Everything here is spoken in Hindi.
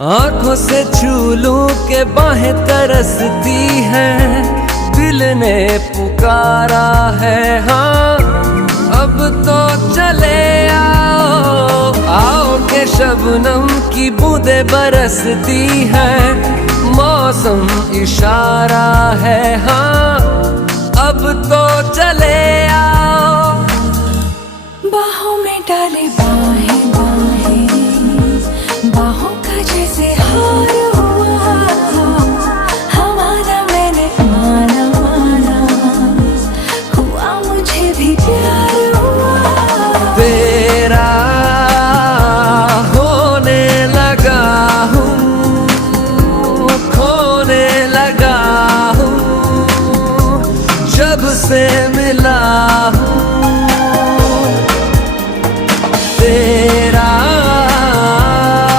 आंखों से छू लूं के बाहें तरसती हैं, दिल ने पुकारा है हाँ। अब तो चले आओ आओ के शबनम की बूंदें बरसती हैं, मौसम इशारा है हाँ। अब तो चले आओ बाहों में डाले